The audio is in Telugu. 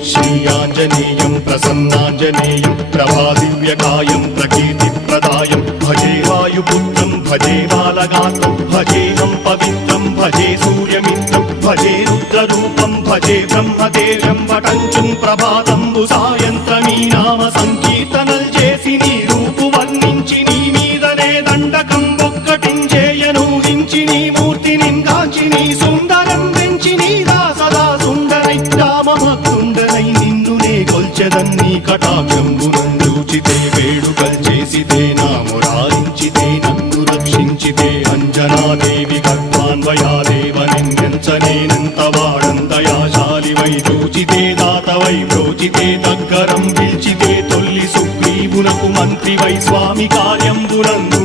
श्रीयाञ्जनेयं प्रसन्नाञ्जनेयं प्रभादिव्यकायं प्रकीर्तिप्रदायं भजे वायुपुत्रं भजे बालगात्रं भजेऽहं पवित्रं भजे सूर्यमित्रं भजे रुद्ररूपं भजे ब्रह्मदेव्यं वटञ्चुं प्रभाతంబు సాయంత్రమీ నామ సంకీర్తనల్ చేసి నీ రూపు వర్ణించి నీ మీదనే దండకం ఒక్కటించేయను హించి నీ మూర్తిని గాంచి నీ సుందరం పెంచి నీ దాసదా సుందరై రామభక్తుండనై నిన్నునే కొల్చెదన్ని కటాక్షంబునందూచితే వేడుకల్ చేసితే నా మురారించితే నన్ను రక్షించితే అంజనాదేవి గర్భాన్వయాదేవ నిన్నెంచనేనంత వాడంతయాశాలివై చూచితే దాతవై బ్రోచితే దగ్గరం పిలిచితే తొల్లి సుగ్రీవునకు మంత్రివై స్వామి కార్యంబునందు